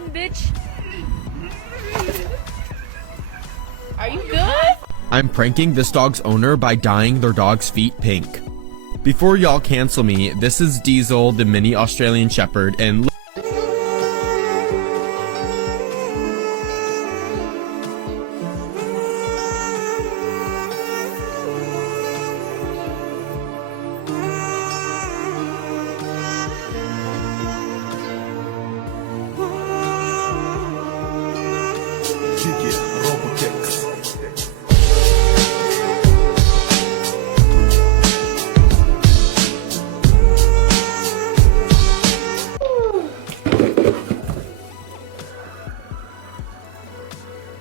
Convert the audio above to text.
mean, bitch. Are you good? I'm pranking this dog's owner by dyeing their dog's feet pink. Before y'all cancel me, this is Diesel, the mini Australian Shepherd, and